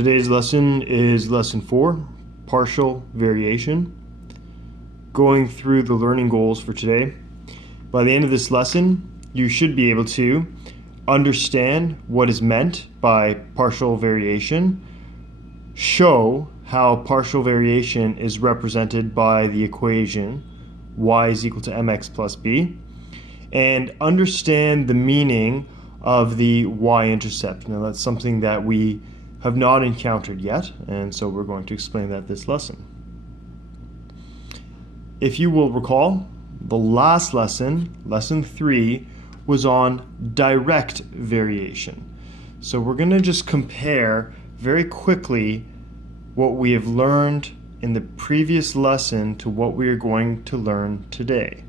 Today's lesson is lesson 4, partial variation. Going through the learning goals for today. By the end of this lesson, you should be able to understand what is meant by partial variation, show how partial variation is represented by the equation y is equal to mx plus b, and understand the meaning of the y-intercept. Now that's something that we have not encountered yet, and so we're going to explain that this lesson. If you will recall, the last lesson, lesson 3, was on direct variation. So we're going to just compare very quickly what we have learned in the previous lesson to what we are going to learn today.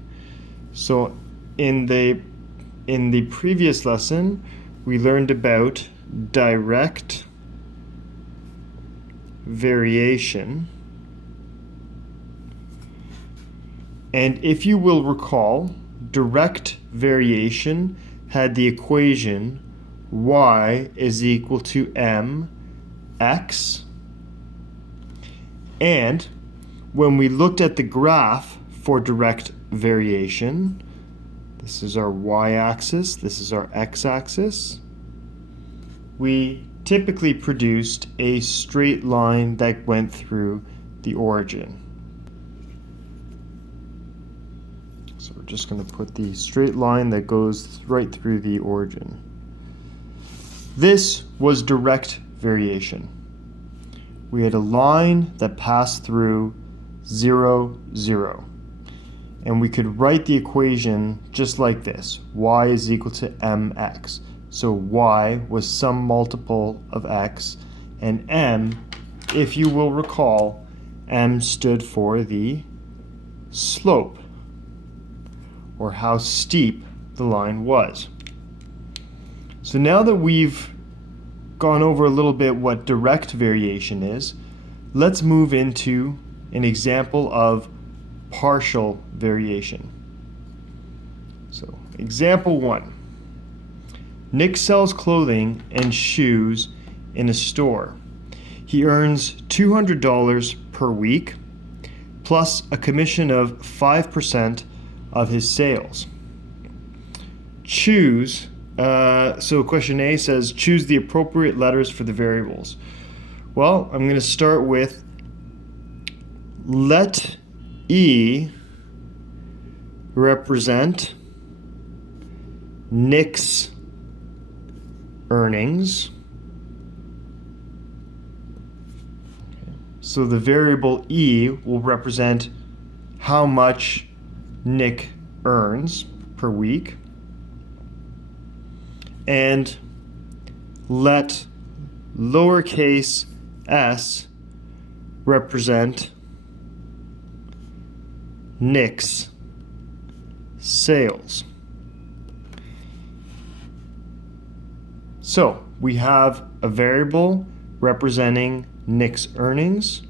So in the previous lesson, we learned about direct variation. And if you will recall, direct variation had the equation y is equal to mx. And when we looked at the graph for direct variation, this is our y-axis, this is our x-axis, we typically produced a straight line that went through the origin. So we're just going to put the straight line that goes right through the origin. This was direct variation. We had a line that passed through 0, 0. And we could write the equation just like this. Y is equal to mx. So y was some multiple of x, and m, if you will recall, m stood for the slope, or how steep the line was. So now that we've gone over a little bit what direct variation is, let's move into an example of partial variation. So, example 1. Nick sells clothing and shoes in a store. He earns $200 per week, plus a commission of 5% of his sales. Choose, so question A says, choose the appropriate letters for the variables. Well, I'm going to start with let E represent Nick's earnings. So the variable E will represent how much Nick earns per week. And let lowercase s represent Nick's sales. So we have a variable representing Nick's earnings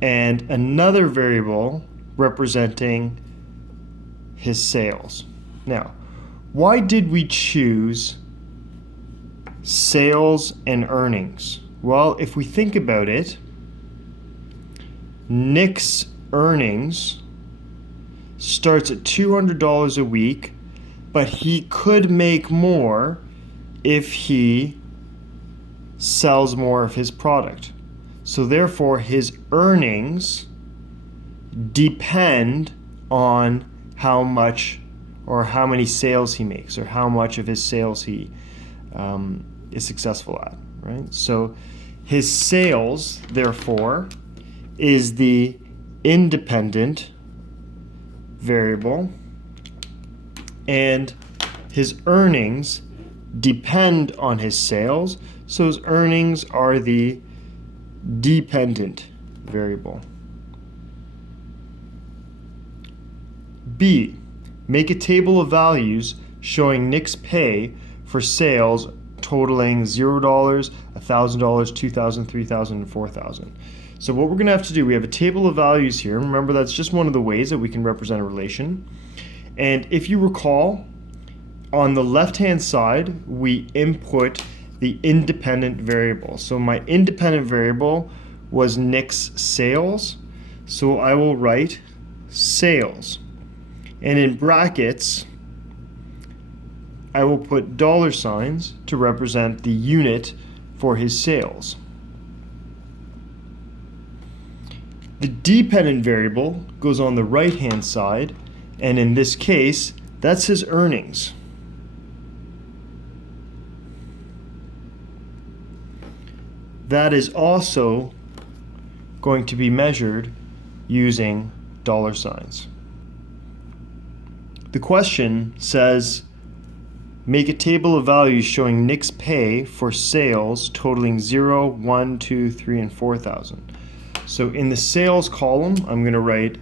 and another variable representing his sales. Now, why did we choose sales and earnings? Well, if we think about it, Nick's earnings starts at $200 a week, but he could make more if he sells more of his product. So therefore, his earnings depend on how much or how many sales he makes, or how much of his sales he is successful at, right? So his sales, therefore, is the independent variable, and his earnings depend on his sales, so his earnings are the dependent variable. B, make a table of values showing Nick's pay for sales totaling $0, $1,000, $2,000, $3,000, and $4,000. So what we're going to have to do, we have a table of values here. Remember, that's just one of the ways that we can represent a relation. And if you recall, on the left-hand side, we input the independent variable. So my independent variable was Nick's sales. So I will write sales. And in brackets, I will put dollar signs to represent the unit for his sales. The dependent variable goes on the right-hand side, and in this case, that's his earnings. That is also going to be measured using dollar signs. The question says, make a table of values showing Nick's pay for sales totaling 0, 1, 2, 3, and 4,000. So in the sales column, I'm going to write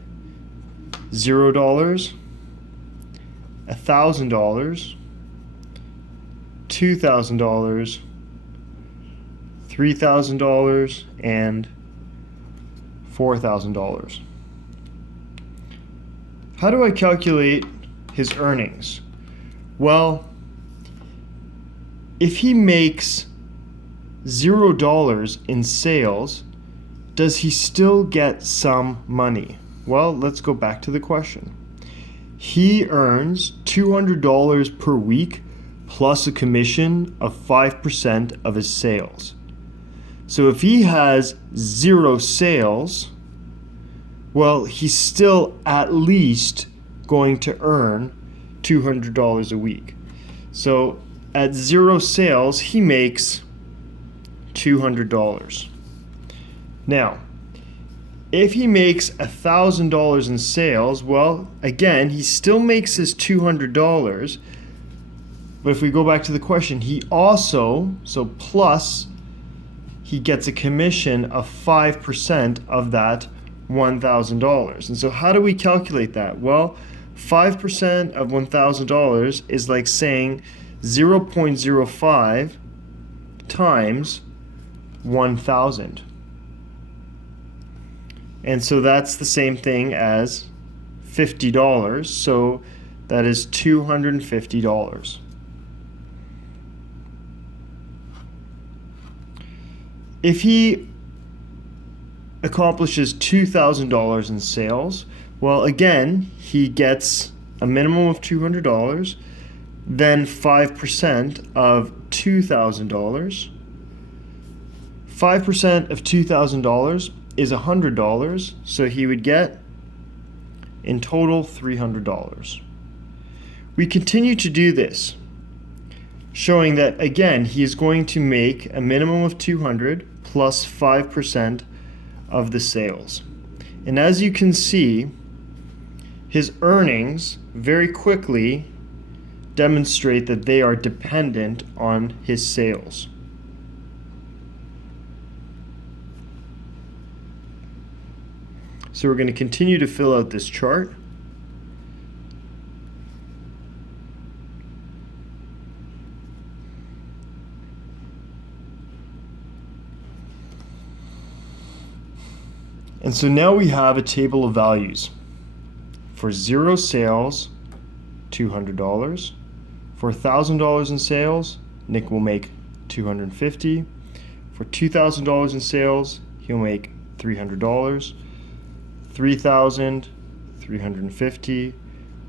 $0, $1,000, $2,000, $3,000, and $4,000. How do I calculate his earnings? Well, if he makes $0 in sales, does he still get some money? Well, let's go back to the question. He earns $200 per week plus a commission of 5% of his sales. So if he has 0 sales, well, he's still at least going to earn $200 a week. So at 0 sales, he makes $200. Now, if he makes $1,000 in sales, well, again, he still makes his $200. But if we go back to the question, he also, so plus, he gets a commission of 5% of that $1,000. And so how do we calculate that? Well, 5% of $1,000 is like saying 0.05 times 1,000. And so that's the same thing as $50. So that is $250. If he accomplishes $2,000 in sales, well, again, he gets a minimum of $200, then 5% of $2,000. 5% of $2,000 is $100, so he would get, in total, $300. We continue to do this, showing that, again, he is going to make a minimum of $200 plus 5% of the sales. And as you can see, his earnings very quickly demonstrate that they are dependent on his sales. So we're going to continue to fill out this chart. And so now we have a table of values. For 0 sales, $200. For $1,000 in sales, Nick will make $250. For $2,000 in sales, he'll make $300. 3,000, 350,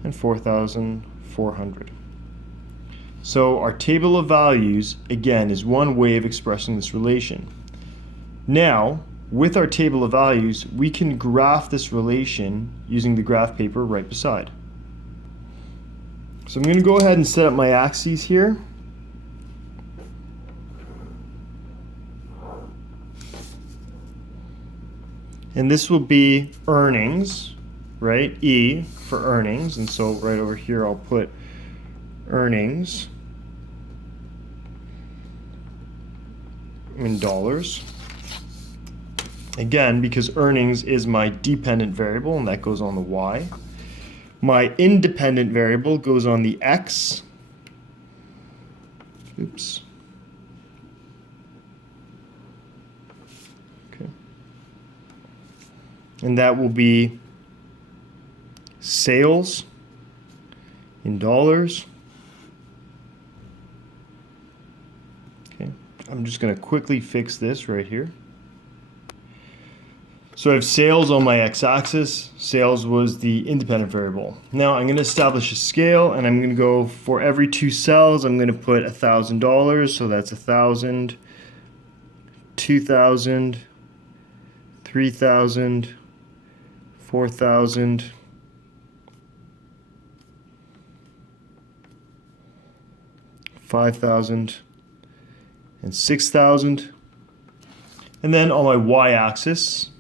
and 4,400. So our table of values, again, is one way of expressing this relation. Now, with our table of values, we can graph this relation using the graph paper right beside. So I'm going to go ahead and set up my axes here. And this will be earnings, right? E for earnings. And so right over here, I'll put earnings in dollars. Again, because earnings is my dependent variable, and that goes on the Y. My independent variable goes on the X. Oops. Okay. And that will be sales in dollars. Okay. I'm just going to quickly fix this right here. So I have sales on my x-axis. Sales was the independent variable. Now I'm going to establish a scale, and I'm going to go for every 2 cells. I'm going to put $1,000. So that's 1,000, 2,000, 3,000, 4,000, 5,000, and 6,000. And then on my y-axis,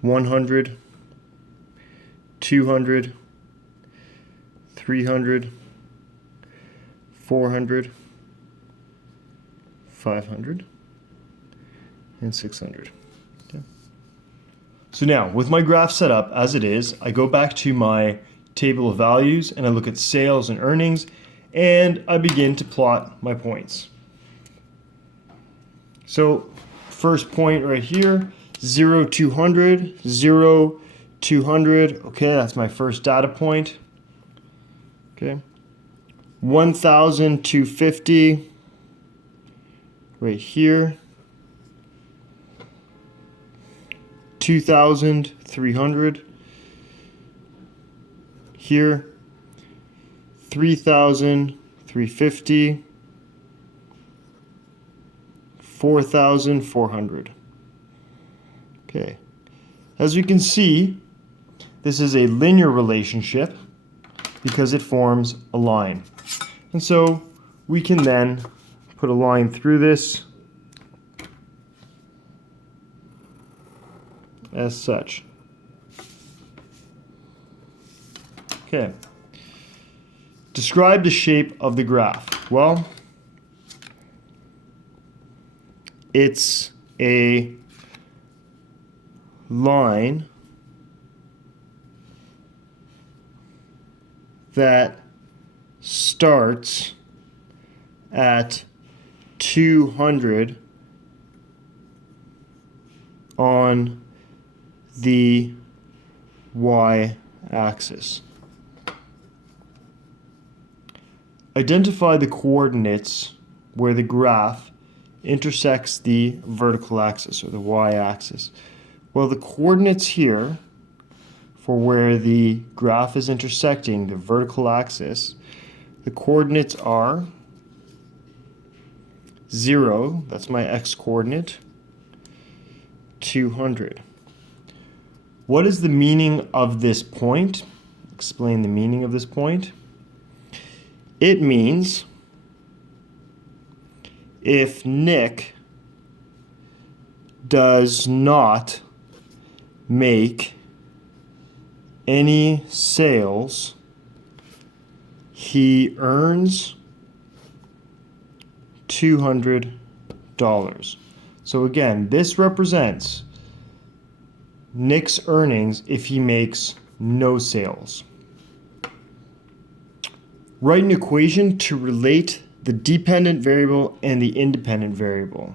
100, 200, 300, 400, 500, and 600. Okay. So now, with my graph set up as it is, I go back to my table of values and I look at sales and earnings, and I begin to plot my points. So first point right here, 0, 200, 0, 200. Okay, that's my first data point. Okay. 1,250 right here. 2,300 here. 3,350. 4,400. Okay. As you can see, this is a linear relationship because it forms a line. And so we can then put a line through this as such. Okay. Describe the shape of the graph. Well, it's a line that starts at 200 on the y-axis. Identify the coordinates where the graph intersects the vertical axis or the y-axis. Well, the coordinates here for where the graph is intersecting the vertical axis, the coordinates are 0, that's my x-coordinate, 200. What is the meaning of this point? Explain the meaning of this point. It means if Nick does not make any sales, he earns $200. So again, this represents Nick's earnings if he makes no sales. Write an equation to relate the dependent variable and the independent variable.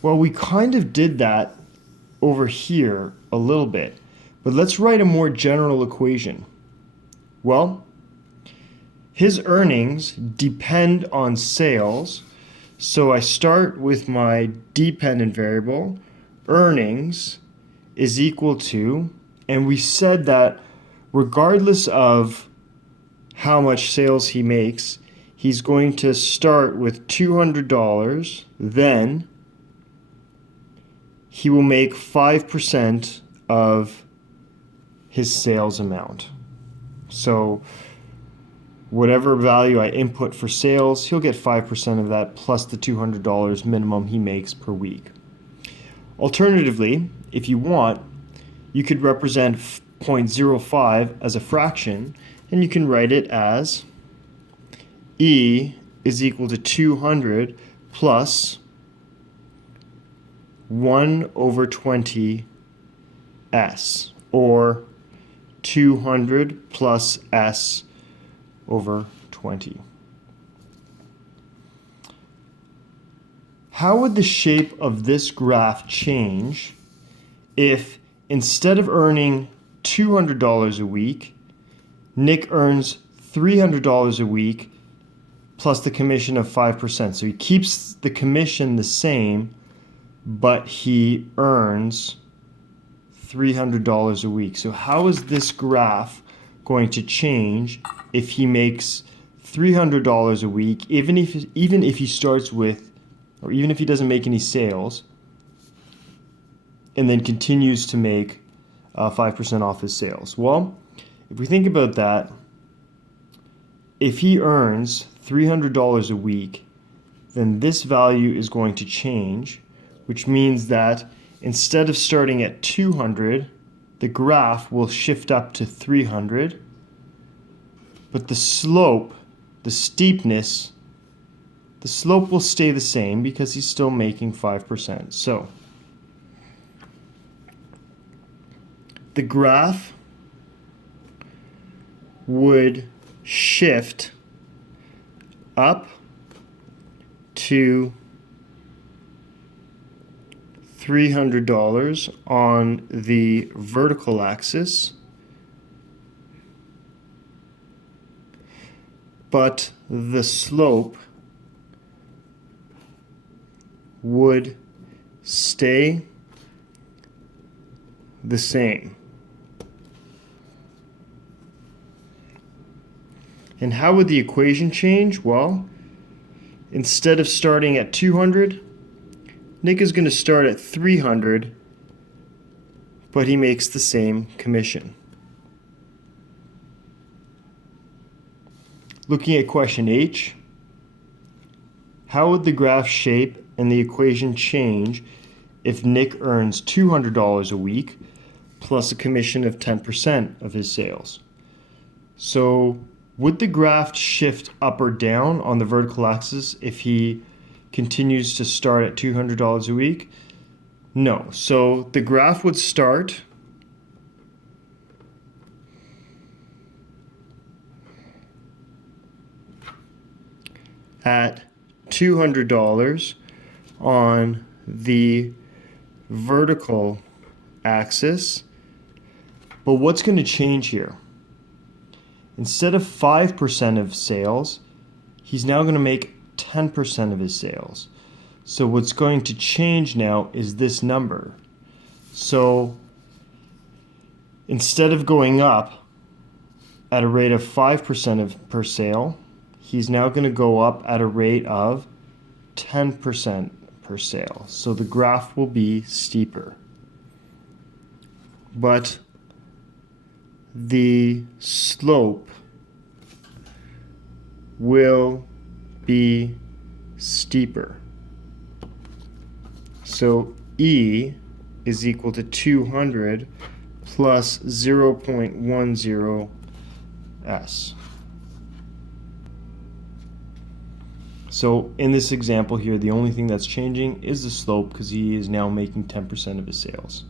Well, we kind of did that over here a little bit, but let's write a more general equation. Well, his earnings depend on sales, so I start with my dependent variable. Earnings is equal to, and we said that regardless of how much sales he makes, he's going to start with $200, then he will make 5% of his sales amount. So whatever value I input for sales, he'll get 5% of that plus the $200 minimum he makes per week. Alternatively, if you want, you could represent 0.05 as a fraction, and you can write it as E is equal to 200 plus 1 over 20 S, or 200 plus S over 20. How would the shape of this graph change if instead of earning $200 a week, Nick earns $300 a week plus the commission of 5%. So he keeps the commission the same, but he earns $300 a week. So how is this graph going to change if he makes $300 a week, even if he starts with, or even if he doesn't make any sales, and then continues to make 5% off his sales? Well, if we think about that, if he earns $300 a week, then this value is going to change, which means that instead of starting at 200, the graph will shift up to 300, but the slope, the steepness, the slope will stay the same because he's still making 5%. So the graph would shift up to $300 on the vertical axis, but the slope would stay the same. And how would the equation change? Well, instead of starting at 200, Nick is going to start at 300, but he makes the same commission. Looking at question H, how would the graph shape and the equation change if Nick earns $200 a week plus a commission of 10% of his sales? So would the graph shift up or down on the vertical axis if he continues to start at $200 a week? No. So the graph would start at $200 on the vertical axis. But what's going to change here? Instead of 5% of sales, he's now going to make 10% of his sales. So what's going to change now is this number. So instead of going up at a rate of 5% per sale, he's now going to go up at a rate of 10% per sale. So the graph will be steeper. But the slope will be steeper. So E is equal to 200 plus 0.10 S. So in this example here, the only thing that's changing is the slope because he is now making 10% of his sales.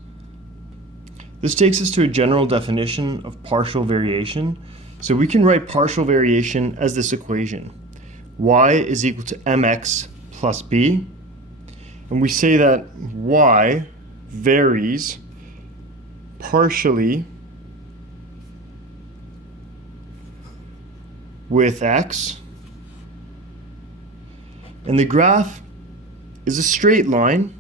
This takes us to a general definition of partial variation. So we can write partial variation as this equation. Y is equal to mx plus b. And we say that y varies partially with x. And the graph is a straight line,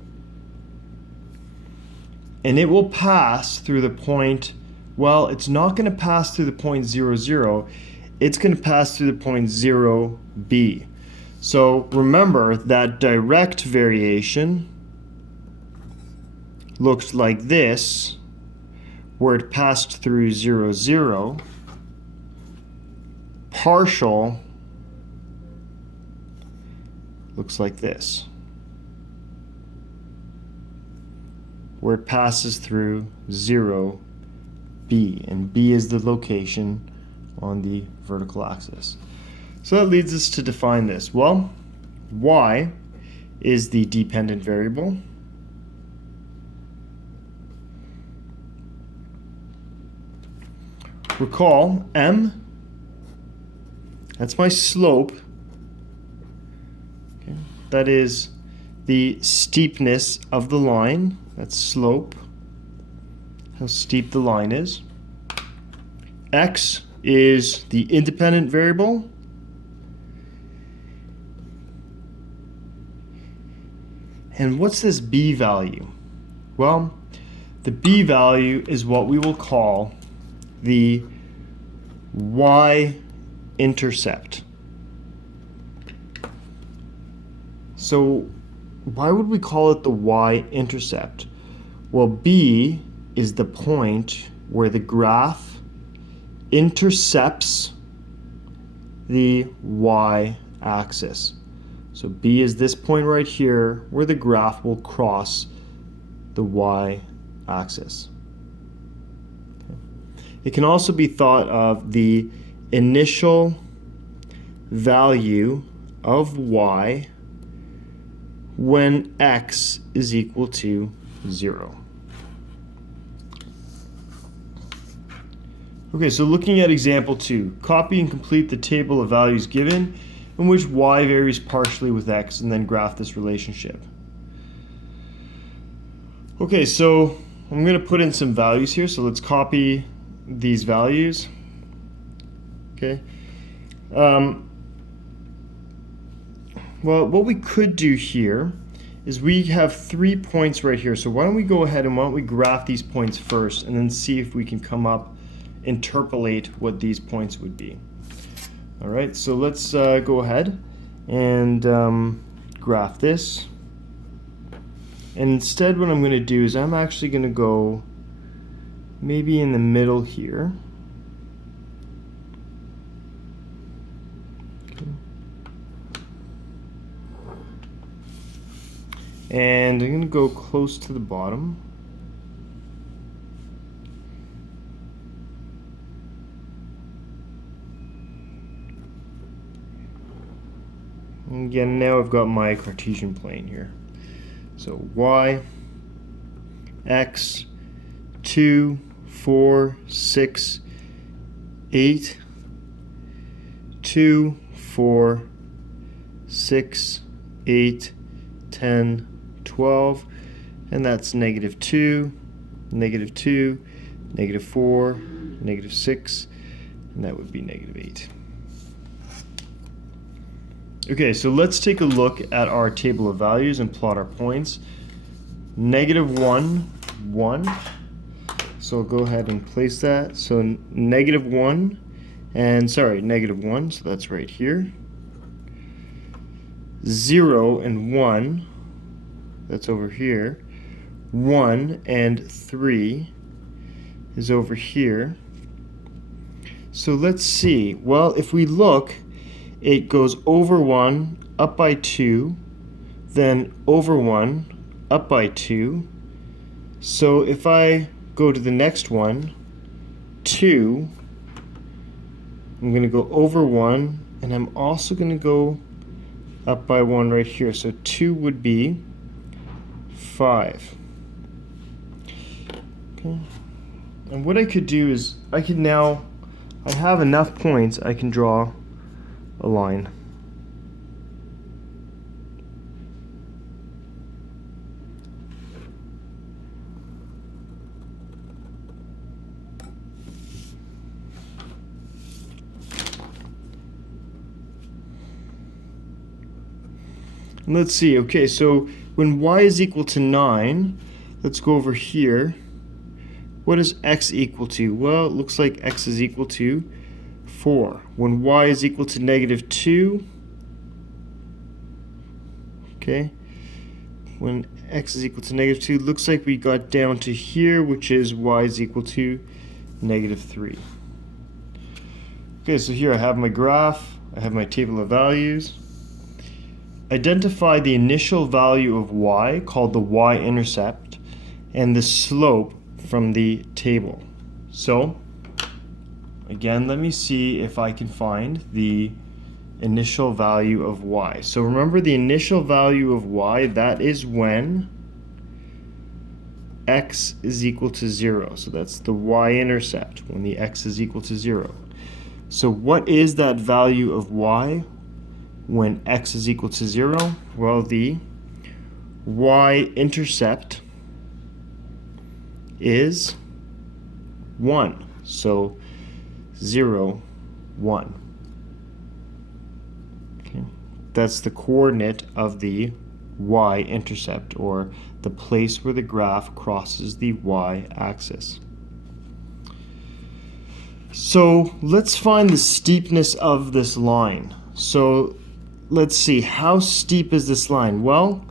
and it will pass through the point, well, it's not going to pass through the point 0, 0. It's going to pass through the point 0, b. So remember that direct variation looks like this, where it passed through 0, 0. Partial looks like this, where it passes through 0, b, and b is the location on the vertical axis. So that leads us to define this. Well, y is the dependent variable. Recall, m, that's my slope. Okay. That is the steepness of the line. That's slope, how steep the line is. X is the independent variable. And what's this b value? Well, the b value is what we will call the y-intercept. So why would we call it the y-intercept? Well, b is the point where the graph intercepts the y-axis. So b is this point right here where the graph will cross the y-axis. Okay. It can also be thought of the initial value of y when x is equal to 0. Okay, so looking at example 2, copy and complete the table of values given in which y varies partially with x, and then graph this relationship. Okay, so I'm going to put in some values here, so let's copy these values. Okay. Well, what we could do here is we have 3 points right here, so why don't we go ahead and why don't we graph these points first and then see if we can come up, interpolate what these points would be. All right, so let's go ahead and graph this. And instead what I'm going to do is I'm actually going to go maybe in the middle here. And I'm going to go close to the bottom. And again, now I've got my Cartesian plane here. So y, x, 2, 4, 6, 8, 2, 4, 6, 8, 10, 12, and that's negative 2, negative 2, negative 4, negative 6, and that would be negative 8. Okay, so let's take a look at our table of values and plot our points. Negative 1, 1. So I'll go ahead and place that. So negative 1, and sorry, negative 1, so that's right here. 0 and 1, that's over here. 1 and 3 is over here. So let's see. Well, if we look, it goes over 1, up by 2, then over 1, up by 2. So if I go to the next one, 2, I'm going to go over 1, and I'm also going to go up by 1 right here. So 2 would be 5. Okay. And what I could do is I have enough points, I can draw a line. And let's see, okay, so when y is equal to 9, let's go over here. What is x equal to? Well, it looks like x is equal to 4. When y is equal to negative 2, okay, when x is equal to negative 2, looks like we got down to here, which is y is equal to negative 3. Okay, so here I have my graph, I have my table of values. Identify the initial value of y, called the y-intercept, and the slope from the table. So, again, let me see if I can find the initial value of y. So remember the initial value of y, that is when x is equal to 0. So that's the y-intercept, when the x is equal to 0. So what is that value of y when x is equal to 0? Well, the y-intercept is 1. So 0, 1. Okay. That's the coordinate of the y-intercept, or the place where the graph crosses the y-axis. So let's find the steepness of this line. So let's see, how steep is this line? Well,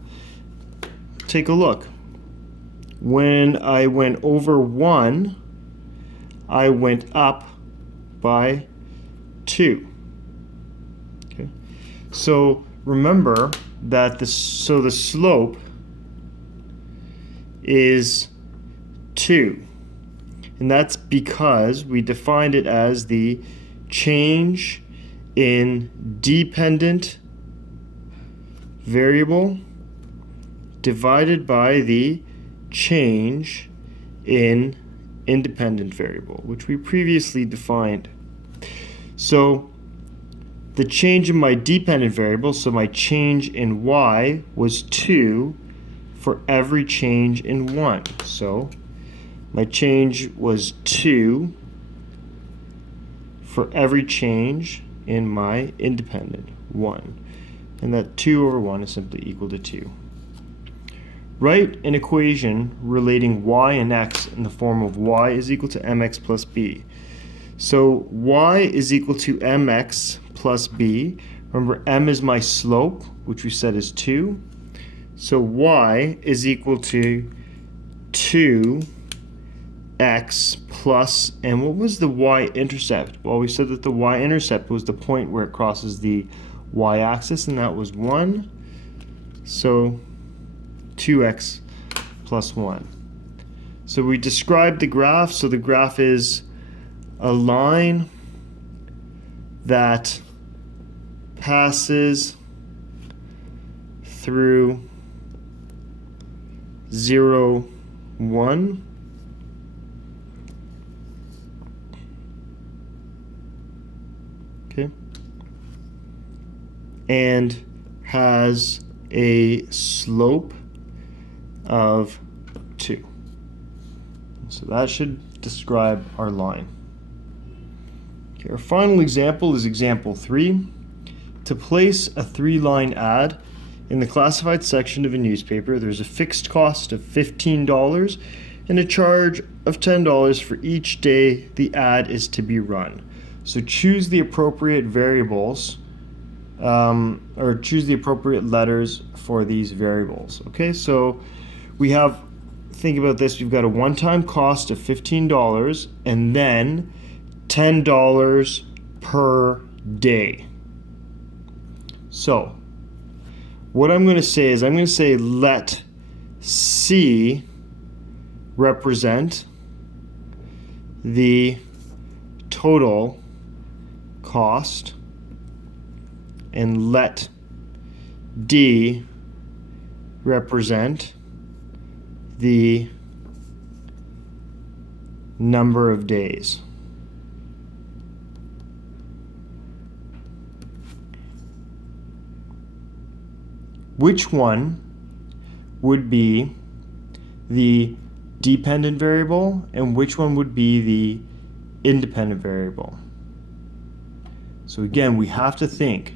take a look. When I went over 1, I went up by 2. Okay. So remember that the slope is 2. And that's because we defined it as the change in dependent variable divided by the change in independent variable, which we previously defined. So the change in my dependent variable, so my change in y, was 2 for every change in 1. So my change was 2 for every change in my independent, 1. And that 2 over 1 is simply equal to 2. Write an equation relating y and x in the form of y is equal to mx plus b. So y is equal to mx plus b. Remember, m is my slope, which we said is 2. So y is equal to 2 x plus, and what was the y-intercept? Well, we said that the y-intercept was the point where it crosses the y-axis, and that was 1. So 2x plus 1. So we described the graph. So the graph is a line that passes through 0, 1. Okay. And has a slope of 2. So that should describe our line. Okay, our final example is example 3. To place a 3-line ad in the classified section of a newspaper, there's a fixed cost of $15 and a charge of $10 for each day the ad is to be run. So choose the appropriate variables, or choose the appropriate letters for these variables. Okay, so we have, think about this, we've got a one-time cost of $15 and then $10 per day. So what I'm going to say is I'm going to say let C represent the total cost and let D represent the number of days. Which one would be the dependent variable and which one would be the independent variable? So again, we have to think,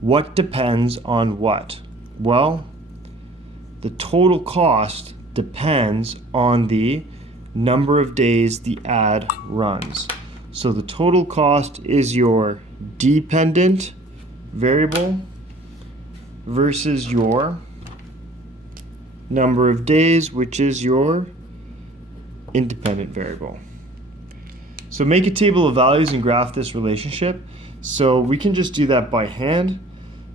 what depends on what? Well, the total cost depends on the number of days the ad runs. So the total cost is your dependent variable versus your number of days, which is your independent variable. So make a table of values and graph this relationship. So we can just do that by hand.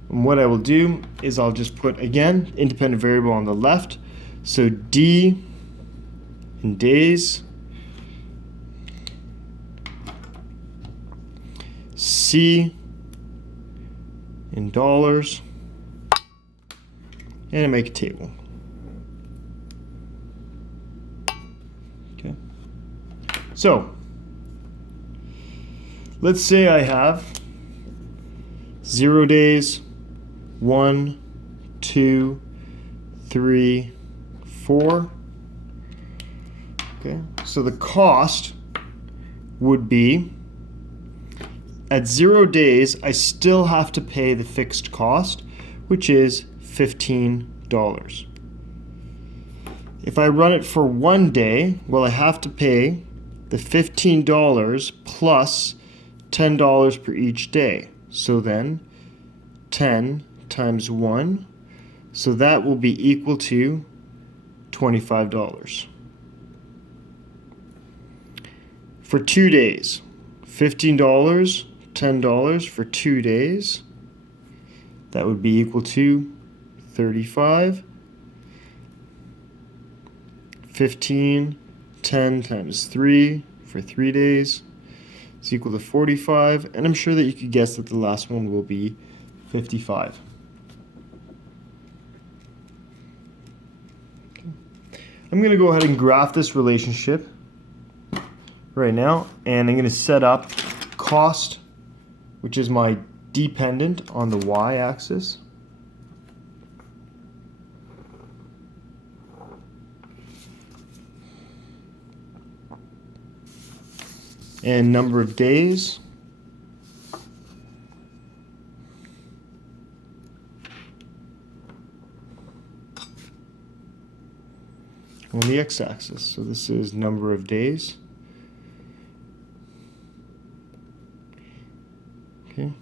And what I will do is I'll just put, again, independent variable on the left. So D in days, C in dollars, and I make a table. Okay. So let's say I have 0 days, 1, 2, 3, 4. Okay, so the cost would be, at 0 days, I still have to pay the fixed cost, which is $15. If I run it for 1 day, well, I have to pay the $15 plus $10 per each day. So then 10 times 1, so that will be equal to $25. For 2 days, $15, $10 for 2 days, that would be equal to 35. 15, 10 times 3 for 3 days is equal to 45, and I'm sure that you could guess that the last one will be 55. Okay. I'm going to go ahead and graph this relationship right now, and I'm going to set up cost, which is my dependent on the y-axis, and number of days, on the x-axis. So this is number of days. Okay.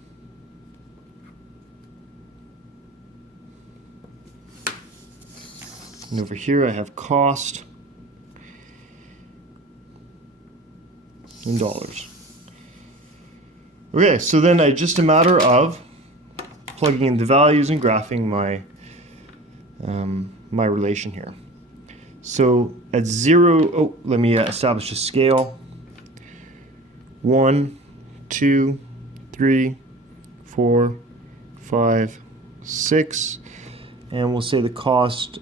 And over here I have cost in dollars. Okay, so then it's just a matter of plugging in the values and graphing my my relation here. So at 0, let me establish a scale. 1, 2, 3, 4, 5, 6, and we'll say the cost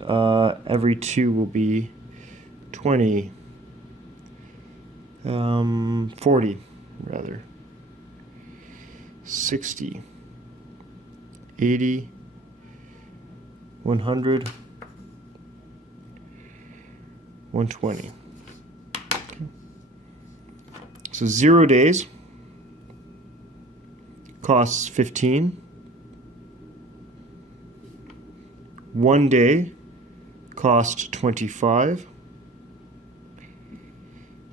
every 2 will be 20, 40 rather, 60, 80, 100, 120. Okay. So 0 days costs 15. 1 day cost 25.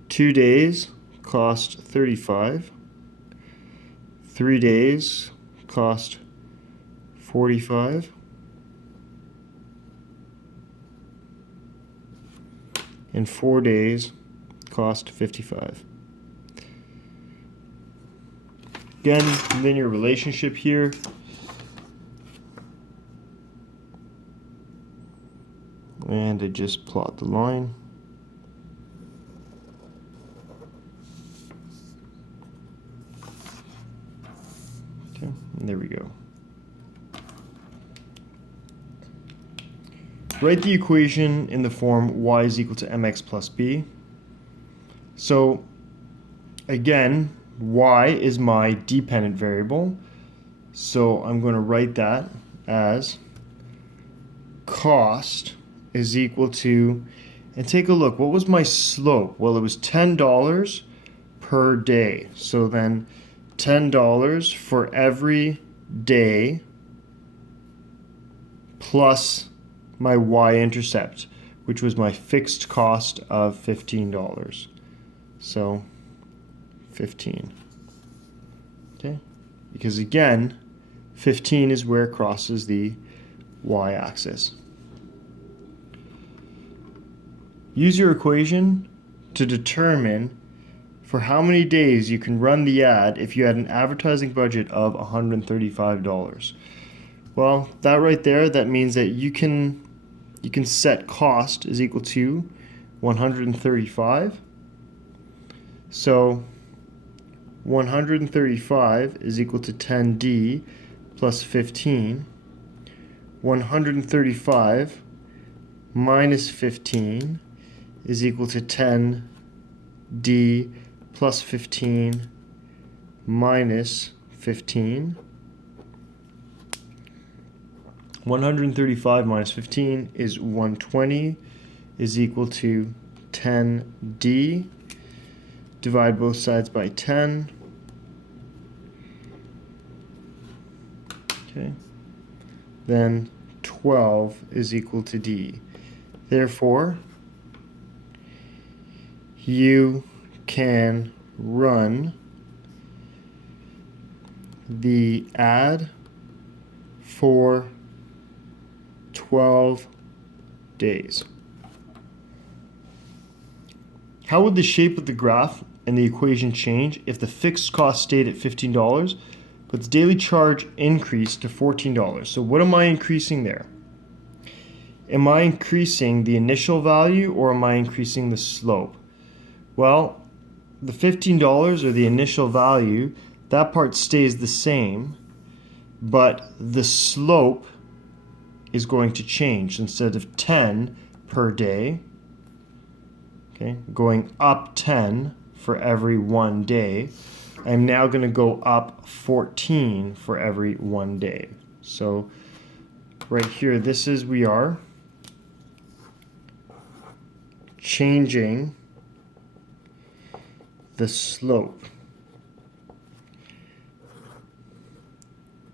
2 days cost 35. 3 days cost 45. And 4 days cost 55. Again, linear relationship here. And I just plot the line. Okay, and there we go. Write the equation in the form y is equal to mx plus b. So again, y is my dependent variable. So I'm going to write that as cost is equal to, and take a look, what was my slope? Well, it was $10 per day. So then $10 for every day plus my y-intercept, which was my fixed cost of $15. So 15. Okay? Because again, 15 is where it crosses the y-axis. Use your equation to determine for how many days you can run the ad if you had an advertising budget of $135. Well, that right there, that means that you can set cost is equal to 135. So 135 is equal to 10D plus 15. 135 minus 15 is equal to 10D plus 15 minus 15. 135 minus 15 is 120, is equal to 10D. Divide both sides by 10. Okay. Then 12 is equal to D. Therefore, you can run the ad for 12 days. How would the shape of the graph and the equation change if the fixed cost stayed at $15, but the daily charge increased to $14? So what am I increasing there? Am I increasing the initial value or am I increasing the slope? Well, the $15 or the initial value, that part stays the same, but the slope is going to change. Instead of 10 per day, okay, going up 10 for every 1 day, I'm now going to go up 14 for every 1 day. So right here, we are changing the slope.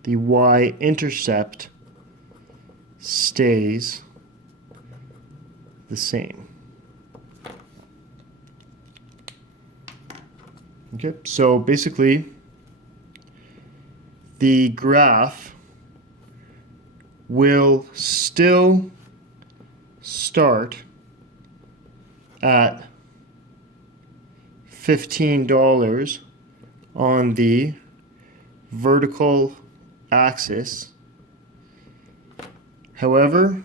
The y-intercept stays the same. Okay, so basically the graph will still start at $15 on the vertical axis. However,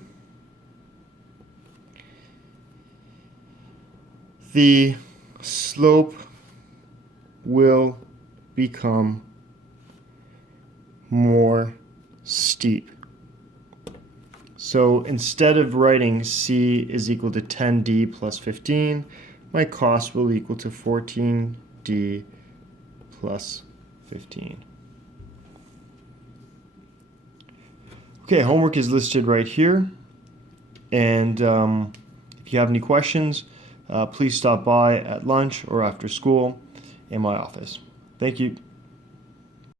the slope will become more steep. So instead of writing C is equal to 10D plus 15, my cost will equal to 14D plus 15. Okay, homework is listed right here. And if you have any questions, please stop by at lunch or after school in my office. Thank you.